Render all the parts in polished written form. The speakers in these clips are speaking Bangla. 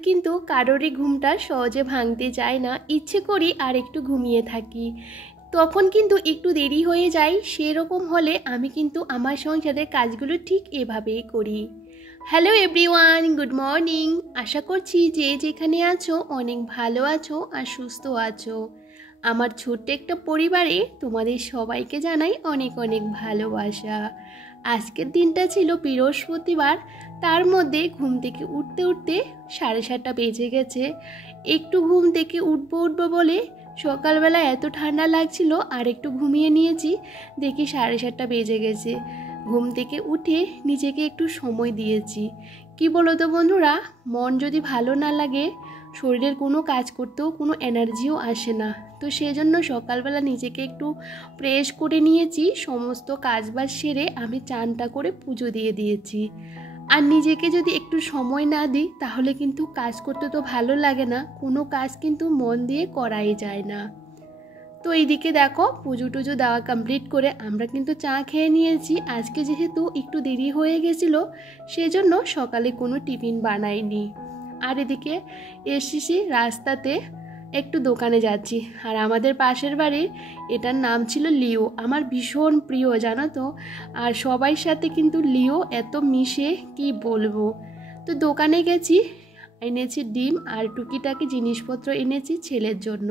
কিন্তু কারোরই ঘুমটা সহজে ভাঙতে চায় না, ইচ্ছে করি আর একটু ঘুমিয়ে থাকি, তখন কিন্তু একটু দেরি হয়ে যায়। সেরকম হলে আমি কিন্তু আমার সংসারের কাজগুলো ঠিক এভাবেই করি। Hello everyone, good morning. আশা করছি যে যেখানে আছো অনেক ভালো আছো আর সুস্থ আছো। আমার ছোট্ট একটা পরিবারে তোমাদের সবাইকে জানাই অনেক অনেক ভালোবাসা। আজকের দিনটা ছিল বৃহস্পতিবার, তার মধ্যে ঘুম থেকে উঠতে উঠতে 7:30 বেজে গেছে। একটু ঘুম থেকে উঠবো বলে সকালবেলা এত ঠান্ডা লাগছিল আর একটু ঘুমিয়ে নিয়েছি, দেখি 7:30 বেজে গেছে। ঘুম থেকে উঠে নিজেকে একটু সময় দিয়েছি। কি বলো তো বন্ধুরা, মন যদি ভালো না লাগে শরীরের কোনো কাজ করতেও কোনো এনার্জিও আসে না। তো সেজন্য সকালবেলা নিজেকে একটু ফ্রেশ করে নিয়েছি, সমস্ত কাজবাজ সেরে আমি চানটা করে পুজো দিয়ে দিয়েছি। আর নিজেকে যদি একটু সময় না দিই তাহলে কিন্তু কাজ করতে তো ভালো লাগে না, কোনো কাজ কিন্তু মন দিয়ে করাই যায় না। তো এইদিকে দেখো পুজো টুজো দেওয়া কমপ্লিট করে আমরা কিন্তু চা খেয়ে নিয়েছি। আজকে যেহেতু একটু দেরি হয়ে গেছিলো সেজন্য সকালে কোনো টিফিন বানাইনি। আর এদিকে এসেছি রাস্তাতে, একটু দোকানে যাচ্ছি। আর আমাদের পাশের বাড়ির এটার নাম ছিল লিও, আমার ভীষণ প্রিয় জানো তো। আর সবাই সাথে কিন্তু লিও এত মিশে কি বলবো। তো দোকানে গেছি, এনেছি ডিম আর টুকিটাকি জিনিসপত্র এনেছি ছেলের জন্য।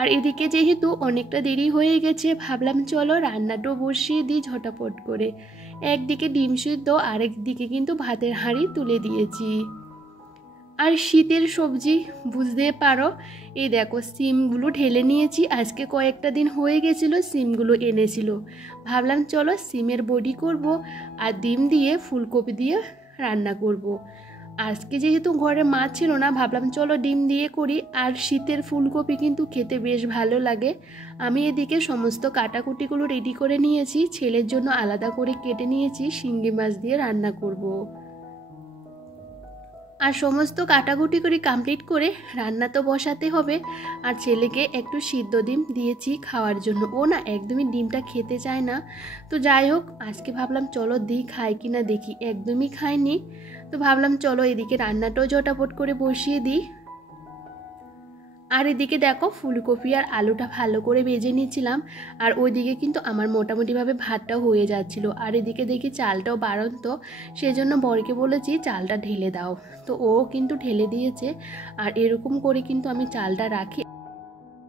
আর এদিকে যেহেতু অনেকটা দেরি হয়ে গেছে ভাবলাম চলো রান্নাটাও বসিয়ে দিই ঝটাপট করে। একদিকে ডিম সিদ্ধ আর একদিকে কিন্তু ভাতের হাঁড়ি তুলে দিয়েছি। আর শীতের সবজি বুঝতে পারো, এই দেখো সিমগুলো ঢেলে নিয়েছি। আজকে কয়েকটা দিন হয়ে গেছিলো সিমগুলো এনেছিল, ভাবলাম চলো সিমের বড়ি করব আর ডিম দিয়ে ফুলকপি দিয়ে রান্না করব। আজকে যেহেতু ঘরে মাছ ছিল না ভাবলাম চলো ডিম দিয়ে করি। আর শীতের ফুলকপি কিন্তু খেতে বেশ ভালো লাগে। আমি এদিকে সমস্ত কাটাকুটিগুলো রেডি করে নিয়েছি, ছেলের জন্য আলাদা করে কেটে নিয়েছি, শিঙ্গি মাছ দিয়ে রান্না করব। আর সমস্ত কাটাকুটি করে কমপ্লিট করে রান্না তো বসাতে হবে। আর ছেলেকে একটু সিদ্ধ ডিম দিয়েছি খাওয়ার জন্য, ও না একদমই ডিমটা খেতে চায় না। তো যাই হোক আজকে ভাবলাম চলো দিই খায় কি না দেখি, একদমই খায়নি। তো ভাবলাম চলো এদিকে রান্নাটাও ঝটাপট করে বসিয়ে দিই। আর এদিকে দেখো ফুলকপি আর আলুটা ভালো করে ভেজে নিয়েছিলাম। আর ওইদিকে কিন্তু আমার মোটামুটিভাবে ভাতটাও হয়ে যাচ্ছিলো। আর এদিকে দেখি চালটাও বাড়ন্ত, সেজন্য বরকে বলেছি চালটা ঢেলে দাও। তো ও কিন্তু ঢেলে দিয়েছে। আর এরকম করে কিন্তু আমি চালটা রাখি।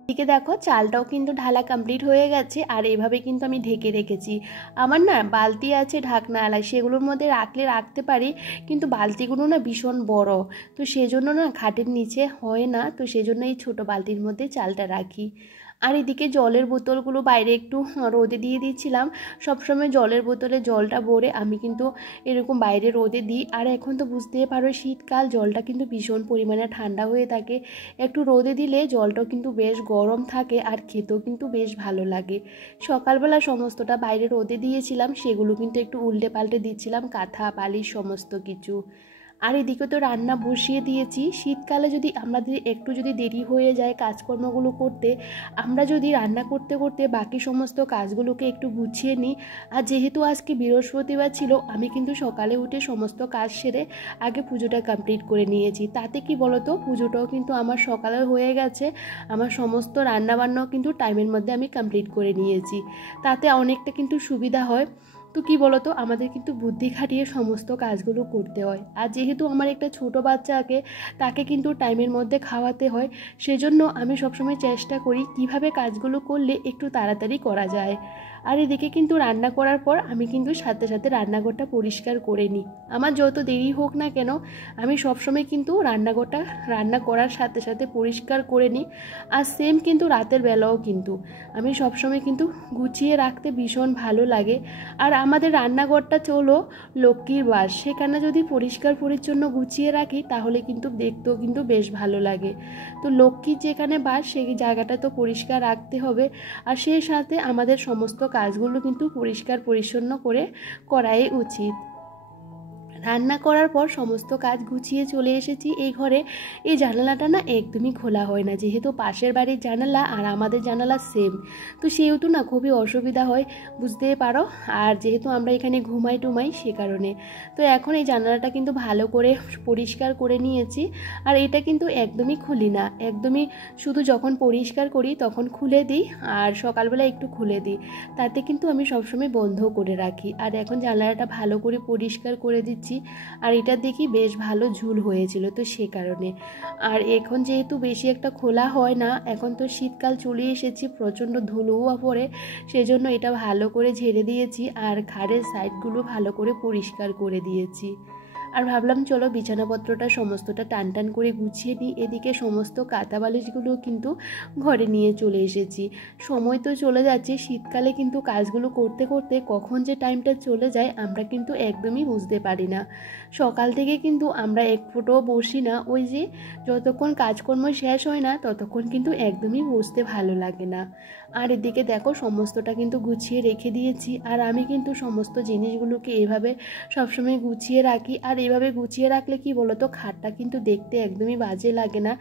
এদিকে দেখো চালটাও কিন্তু ঢালা কমপ্লিট হয়ে গেছে। আর এভাবে কিন্তু আমি ঢেকে রেখেছি। আমার না বালতি আছে ঢাকনাওয়ালা, সেগুলোর মধ্যে রাখলে রাখতে পারি, কিন্তু বালতিগুলো না ভীষণ বড়, তো সেজন্য না খাটের নিচে হয় না। তো সেজন্য এই ছোটো বালতির মধ্যে চালটা রাখি। আর এদিকে জলের বোতলগুলো বাইরে একটু রোদে দিয়ে দিচ্ছিলাম। সবসময় জলের বোতলে জলটা ভরে আমি কিন্তু এরকম বাইরে রোদে দিই। আর এখন তো বুঝতেই পারো শীতকাল, জলটা কিন্তু ভীষণ পরিমাণে ঠান্ডা হয়ে থাকে। একটু রোদে দিলে জলটাও কিন্তু বেশ গরম থাকে আর খেতেও কিন্তু বেশ ভালো লাগে। সকালবেলা সমস্তটা বাইরে রোদে দিয়েছিলাম, সেগুলো কিন্তু একটু উল্টে পাল্টে দিচ্ছিলাম, কাঁথা বালিশ সমস্ত কিছু। আর এদিকে তো রান্না বসিয়ে দিয়েছি। শীতকালে যদি আমাদের একটু যদি দেরি হয়ে যায় কাজকর্মগুলো করতে, আমরা যদি রান্না করতে করতে বাকি সমস্ত কাজগুলোকে একটু গুছিয়ে নিই। আর যেহেতু আজকে বৃহস্পতিবার ছিল, আমি কিন্তু সকালে উঠে সমস্ত কাজ সেরে আগে পুজোটা কমপ্লিট করে নিয়েছি। তাতে কি বলতো, পুজোটাও কিন্তু আমার সকালে হয়ে গেছে, আমার সমস্ত রান্নাবান্নাও কিন্তু টাইমের মধ্যে আমি কমপ্লিট করে নিয়েছি। তাতে অনেকটা কিন্তু সুবিধা হয়। তো কি বলতো, আমাদের কিন্তু বুদ্ধি খাটিয়ে সমস্ত কাজগুলো করতে হয়। আর যেহেতু আমার একটা ছোট বাচ্চাকে, তাকে কিন্তু টাইমের মধ্যে খাওয়াতে হয়, সেজন্য আমি সবসময় চেষ্টা করি কিভাবে কাজগুলো করলে একটু তাড়াতাড়ি করা যায়। আর এদিকে কিন্তু রান্না করার পর আমি কিন্তু সাথে সাথে রান্নাঘরটা পরিষ্কার করে নিই। আমার যত দেরি হোক না কেন আমি সবসময় কিন্তু রান্নাঘরটা রান্না করার সাথে সাথে পরিষ্কার করে নিই। আর সেম কিন্তু রাতের বেলাও কিন্তু আমি সবসময় কিন্তু গুছিয়ে রাখতে ভীষণ ভালো লাগে। আর আমাদের রান্নাঘরটা হলো লক্ষ্মীর বাস, সেখানে যদি পরিষ্কার পরিচ্ছন্ন গুছিয়ে রাখি তাহলে কিন্তু দেখতেও কিন্তু বেশ ভালো লাগে। তো লক্ষ্মীর যেখানে বাস সেই জায়গাটা তো পরিষ্কার রাখতে হবে। আর সেই সাথে আমাদের সমস্ত কাজগুলো কিন্তু পরিষ্কার পরিচ্ছন্ন করে করাই উচিত। রান্না করার পর সমস্ত কাজ গুছিয়ে চলে এসেছি এই ঘরে। এই জানালাটা না একদমই খোলা হয় না, যেহেতু পাশের বাড়ির জানালা আর আমাদের জানালা সেম, তো সেহেতু না খুবই অসুবিধা হয়, বুঝতেই পারো। আর যেহেতু আমরা এখানে ঘুমাই টুমাই সে কারণে তো এখন এই জানালাটা কিন্তু ভালো করে পরিষ্কার করে নিয়েছি। আর এটা কিন্তু একদমই খুলি না, একদমই শুধু যখন পরিষ্কার করি তখন খুলে দিই আর সকালবেলা একটু খুলে দিই, তাতে কিন্তু আমি সবসময় বন্ধ করে রাখি। আর এখন জানালাটা ভালো করে পরিষ্কার করে দিচ্ছি। আর এটা দেখি বেশ ভালো ঝুল হয়েছিল, তো সে কারণে। আর এখন যেহেতু বেশি একটা খোলা হয় না, এখন তো শীতকাল চলে এসেছি, প্রচণ্ড ধুলোও পড়ে, সেজন্য এটা ভালো করে ঝেড়ে দিয়েছি আর ঘাড়ের সাইডগুলো ভালো করে পরিষ্কার করে দিয়েছি। আর ভাবলাম চলো বিছানাপত্রটা সমস্তটা টান টান করে গুছিয়ে নিই। এদিকে সমস্ত কাঁথা বালিশগুলো কিন্তু ঘরে নিয়ে চলে এসেছি। সময় তো চলে যাচ্ছে, শীতকালে কিন্তু কাজগুলো করতে করতে কখন যে টাইমটা চলে যায় আমরা কিন্তু একদমই বুঝতে পারি না। সকাল থেকে কিন্তু আমরা এক ফুটও বসি না, ওই যে যতক্ষণ কাজকর্ম শেষ হয় না ততক্ষণ কিন্তু একদমই বসতে ভালো লাগে না। আর এদিকে দেখো সমস্তটা কিন্তু গুছিয়ে রেখে দিয়েছি। আর আমি কিন্তু সমস্ত জিনিসগুলোকে এভাবে সবসময় গুছিয়ে রাখি। আর এভাবে গুছিয়ে রাখলে কি বলো তো, খাটটা কিন্তু দেখতে একদমই বাজে লাগে না।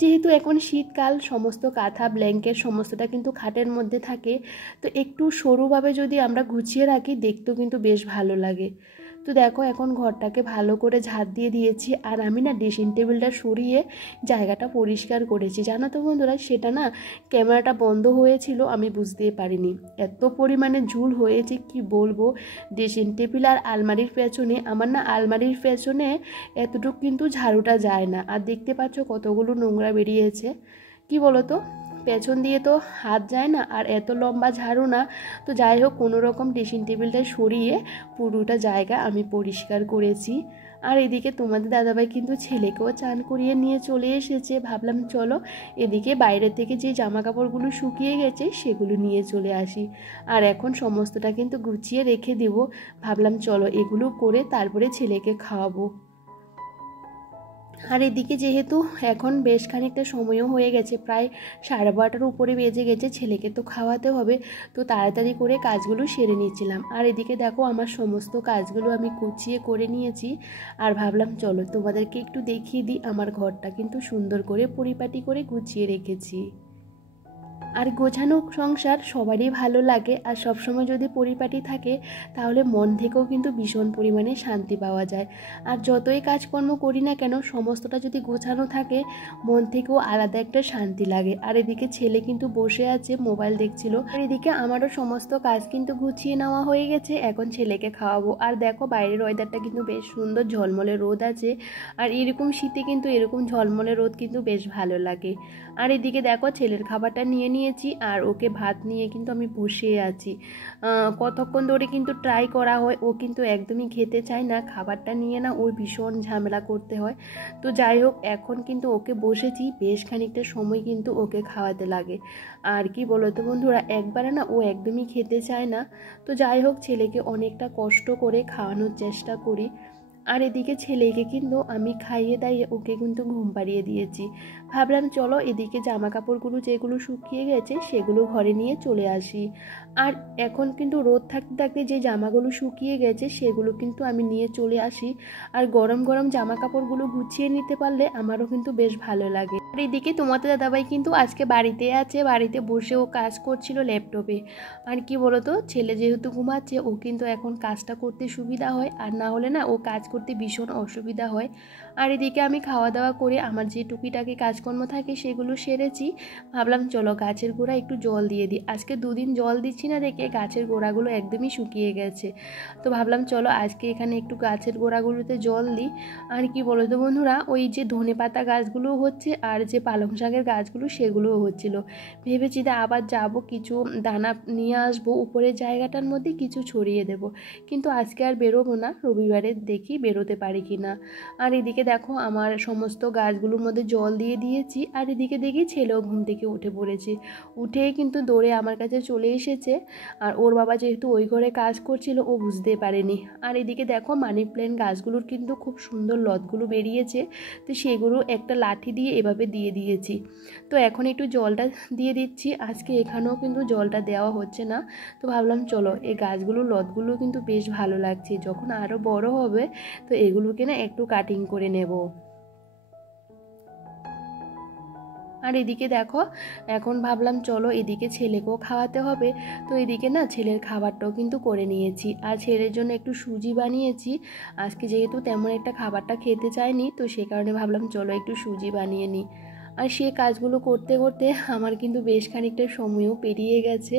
যেহেতু এখন শীতকাল, সমস্ত কাঁথা ব্ল্যাঙ্কেট সমস্তটা কিন্তু খাটের মধ্যে থাকে, তো একটু সরুভাবে যদি আমরা গুছিয়ে রাখি দেখতেও কিন্তু বেশ ভালো লাগে। তো দেখো এখন ঘরটাকে ভালো করে ঝাড় দিয়ে দিয়েছি। আর আমি না ড্রেসিং টেবিলটা সরিয়ে জায়গাটা পরিষ্কার করেছি, জানো তো বন্ধুরা, সেটা না ক্যামেরাটা বন্ধ হয়েছিল, আমি বুঝতেই পারিনি, এত পরিমাণে ঝুল হয়েছে কি বলবো। ড্রেসিং টেবিল আর আলমারির পেছনে, আমার না আলমারির পেছনে এতটুকু কিন্তু ঝাড়ুটা যায় না। আর দেখতে পাচ্ছ কতগুলো নোংরা বেরিয়েছে, কি বলো তো, পেছন দিয়ে তো হাত যায় না, আর এত লম্বা ঝাড়ু না। তো যাই হোক, কোনো রকম ড্রেসিং টেবিলটা সরিয়ে পুরোটা জায়গা আমি পরিষ্কার করেছি। আর এদিকে তোমাদের দাদাভাই কিন্তু ছেলেকেও চান করিয়ে নিয়ে চলে এসেছে। ভাবলাম চলো এদিকে বাইরে থেকে যে জামা কাপড়গুলো শুকিয়ে গেছে সেগুলো নিয়ে চলে আসি। আর এখন সমস্তটা কিন্তু গুছিয়ে রেখে দেব, ভাবলাম চলো এগুলো করে তারপরে ছেলেকে খাওয়াবো। আর এদিকে যেহেতু এখন বেশ খানিকটা সময়ও হয়ে গেছে, প্রায় 12:30 উপরে বেজে গেছে, ছেলেকে তো খাওয়াতে হবে, তো তাড়াতাড়ি করে কাজগুলো সেরে নিচ্ছিলাম। আর এদিকে দেখো আমার সমস্ত কাজগুলো আমি গুছিয়ে করে নিয়েছি। আর ভাবলাম চলো তোমাদেরকে একটু দেখিয়ে দিই, আমার ঘরটা কিন্তু সুন্দর করে পরিপাটি করে গুছিয়ে রেখেছি। আর গোছানো সংসার সবারই ভালো লাগে, আর সবসময় যদি পরিপাটি থাকে তাহলে মন থেকেও কিন্তু ভীষণ পরিমাণে শান্তি পাওয়া যায়। আর যতই কাজকর্ম করি না কেন সমস্তটা যদি গোছানো থাকে মন থেকেও আলাদা একটা শান্তি লাগে। আর এদিকে ছেলে কিন্তু বসে আছে মোবাইল দেখছিল। আর এদিকে আমারও সমস্ত কাজ কিন্তু গুছিয়ে নেওয়া হয়ে গেছে, এখন ছেলেকে খাওয়াবো। আর দেখো বাইরের ওয়েদারটা কিন্তু বেশ সুন্দর, ঝলমলে রোদ আছে। আর এরকম শীতে কিন্তু এরকম ঝলমলে রোদ কিন্তু বেশ ভালো লাগে। আর এদিকে দেখো ছেলের খাবারটা নিয়ে নিয়েছি, আর ওকে ভাত নিয়ে কিন্তু আমি বসে আছি। কতক্ষণ ধরে কিন্তু ট্রাই করা হয়, ও কিন্তু একদমই খেতে চায় না, খাবারটা নিয়ে না ওর ভীষণ ঝামেলা করতে হয়। তো যাই হোক এখন কিন্তু ওকে বসেছি, বেশ খানিকটা সময় কিন্তু ওকে খাওয়াতে লাগে। আর কি বলো তো বন্ধুরা, একবারে না ও একদমই খেতে চায় না। তো যাই হোক ছেলেকে অনেকটা কষ্ট করে খাওয়ানোর চেষ্টা করি। আর এদিকে ছেলেকে কিন্তু আমি খাইয়ে দাইয়ে ওকে কিন্তু ঘুম পাড়িয়ে দিয়েছি। ভাবলাম চলো এদিকে জামা কাপড়গুলো যেগুলো শুকিয়ে গেছে সেগুলো ঘরে নিয়ে চলে আসি। আর এখন কিন্তু রোদ থাকতে থাকতে যে জামাগুলো শুকিয়ে গেছে সেগুলো কিন্তু আমি নিয়ে চলে আসি। আর গরম গরম জামা কাপড়গুলো গুছিয়ে নিতে পারলে আমারও কিন্তু বেশ ভালো লাগে। আর এদিকে তোমাদের দাদাভাই কিন্তু আজকে বাড়িতে আছে, বাড়িতে বসেও কাজ করছিল ল্যাপটপে। আর কি বলতো, ছেলে যেহেতু ঘুমাচ্ছে ও কিন্তু এখন কাজটা করতে সুবিধা হয়, আর না হলে না ও কাজ করতে ভীষণ অসুবিধা হয়। আর এদিকে আমি খাওয়া দাওয়া করে আমার যে টুকিটাকি কাজকর্ম থাকে সেগুলো সেরেছি। ভাবলাম চলো গাছের গোড়া একটু জল দিয়ে দিই, আজকে 2 দিন জল দিচ্ছি না দেখে গাছের গোড়াগুলো একদমই শুকিয়ে গেছে। তো ভাবলাম চলো আজকে এখানে একটু গাছের গোড়াগুলোতে জল দিই। আর কি বলো তো বন্ধুরা, ওই যে ধনেপাতা গাছগুলোও হচ্ছে আর যে পালং শাকের গাছগুলো সেগুলোও হচ্ছিল। ভেবেছি যে আবার যাব কিছু দানা নিয়ে আসবো, উপরের জায়গাটার মধ্যে কিছু ছড়িয়ে দেব, কিন্তু আজকে আর বেরোবো না, রবিবারে দেখি বেরোতে পারি কি না। আর এদিকে দেখো আমার সমস্ত গাছগুলোর মধ্যে জল দিয়ে দিয়েছি, আর এদিকে দেখি ছেলেও ঘুম থেকে উঠে পড়েছে। উঠেই কিন্তু দৌড়ে আমার কাছে চলে এসেছে। আর ওর বাবা যেহেতু ওই ঘরে কাজ করছিল, ও বুঝতে পারেনি। আর এদিকে দেখো মানি প্ল্যান্ট গাছগুলোর কিন্তু খুব সুন্দর লতগুলো বেরিয়েছে, তো সেগুলো একটা লাঠি দিয়ে এভাবে দিয়ে দিয়েছি। তো এখন একটু জলটা দিয়ে দিচ্ছি। আজকে এখানেও কিন্তু জলটা দেওয়া হচ্ছে না, তো ভাবলাম চলো এই গাছগুলোর লতগুলো কিন্তু বেশ ভালো লাগছে, যখন আরও বড় হবে তো এগুলোকে না একটু কাটিং করে নেব। আর এদিকে দেখো এখন ভাবলাম চলো এদিকে ছেলেকেও খাওয়াতে হবে, তো এদিকে না ছেলের খাবারটাও কিন্তু করে নিয়েছি। আর ছেলের জন্য একটু সুজি বানিয়েছি। আজকে যেহেতু তেমন একটা খাবারটা খেতে চায়নি, তো সে কারণে ভাবলাম চলো একটু সুজি বানিয়ে নিই। আর সে কাজগুলো করতে করতে আমার কিন্তু বেশ খানিকটা সময়ও পেরিয়ে গেছে।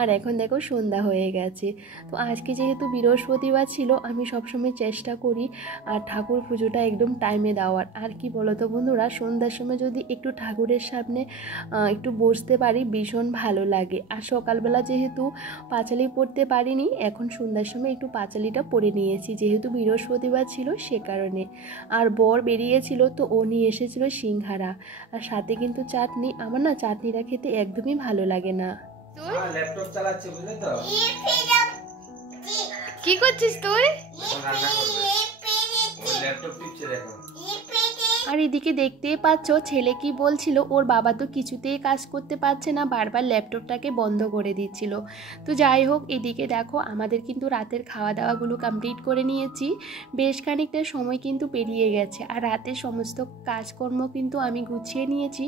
আর এখন দেখো সন্ধ্যা হয়ে গেছে। তো আজকে যেহেতু বৃহস্পতিবার ছিল, আমি সবসময় চেষ্টা করি আর ঠাকুর পুজোটা একদম টাইমে দেওয়ার। আর কি বলো তো বন্ধুরা, সন্ধ্যার সময় যদি একটু ঠাকুরের সামনে একটু বসতে পারি ভীষণ ভালো লাগে। আর সকালবেলা যেহেতু পাঁচালি পড়তে পারিনি, এখন সন্ধ্যার সময় একটু পাঁচালিটা পড়ে নিয়েছি, যেহেতু বৃহস্পতিবার ছিল সে কারণে। আর বর বেরিয়েছিল, তো ও নিয়ে এসেছিল সিংহারা আর সাথে কিন্তু চাটনি। আমার না চাটনিটা খেতে একদমই ভালো লাগে না। তুই ল্যাপটপ চালাচ্ছে বুঝলে তো? কি করছিস তুই? ল্যাপটপ টিপছে দেখো। আর এদিকে দেখতেই পাচ্ছ ছেলে কি বলছিল, ওর বাবা তো কিছুতেই কাজ করতে পারছে না, বারবার ল্যাপটপটাকে বন্ধ করে দিচ্ছিল। তো যাই হোক, এদিকে দেখো আমাদের কিন্তু রাতের খাওয়া দাওয়াগুলো কমপ্লিট করে নিয়েছি। বেশ খানিকটা সময় কিন্তু পেরিয়ে গেছে, আর রাতের সমস্ত কাজকর্ম কিন্তু আমি গুছিয়ে নিয়েছি।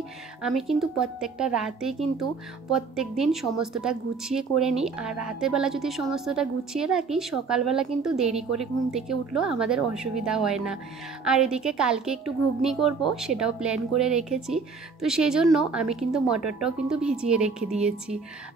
আমি কিন্তু প্রত্যেকটা রাতেই কিন্তু প্রত্যেক দিন সমস্তটা গুছিয়ে করে নিই। আর রাতের বেলা যদি সমস্তটা গুছিয়ে রাখি, সকালবেলা কিন্তু দেরি করে ঘুম থেকে উঠলেও আমাদের অসুবিধা হয় না। আর এদিকে কালকে একটু ঘুগনি করব, সেটাও প্ল্যান করে রেখেছি। তো সেই জন্য আমি কিন্তু মটরটাও কিন্তু ভিজিয়ে রেখে দিয়েছি।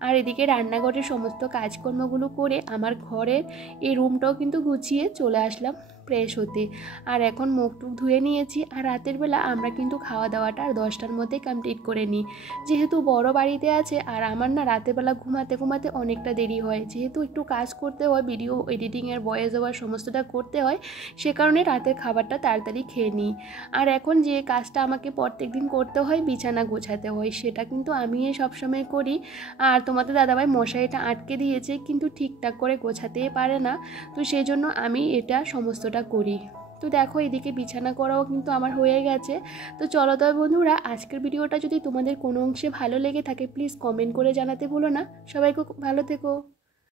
আর এদিকে রান্নাঘরের সমস্ত কাজকর্মগুলো করে আমার ঘরের এই রুমটাও কিন্তু গুছিয়ে চলে আসলাম ফ্রেশ হতে। আর এখন মুখ টুক ধুয়ে নিয়েছি। আর রাতের বেলা আমরা কিন্তু খাওয়া দাওয়াটা আর 10টার মধ্যে কমপ্লিট করে নিই, যেহেতু বড় বাড়িতে আছে। আর আমার না রাতের বেলা ঘুমাতে ঘুমাতে অনেকটা দেরি হয়, যেহেতু একটু কাজ করতে হয়, ভিডিও এডিটিংয়ের ভয়েস ওভার সমস্তটা করতে হয়, সে কারণে রাতের খাবারটা তাড়াতাড়ি খেয়ে নিই। আর এখন যে কাজটা আমাকে প্রত্যেক দিন করতে হয়, বিছানা গোছাতে হয়, সেটা কিন্তু আমি সবসময় করি। আর তোমাদের দাদাভাই মশারিটা আটকে দিয়েছে, কিন্তু ঠিকঠাক করে গোছাতেই পারে না, তো সেই জন্য আমি এটা সমস্তটা করি। তো দেখো এদিকে বিছানা করাও কিন্তু আমার হয়ে গেছে। তো চলো তবে বন্ধুরা, আজকের ভিডিওটা যদি তোমাদের কোনো অংশে ভালো লেগে থাকে প্লিজ কমেন্ট করে জানাতে ভুলো না। সবাই খুব ভালো থেকো।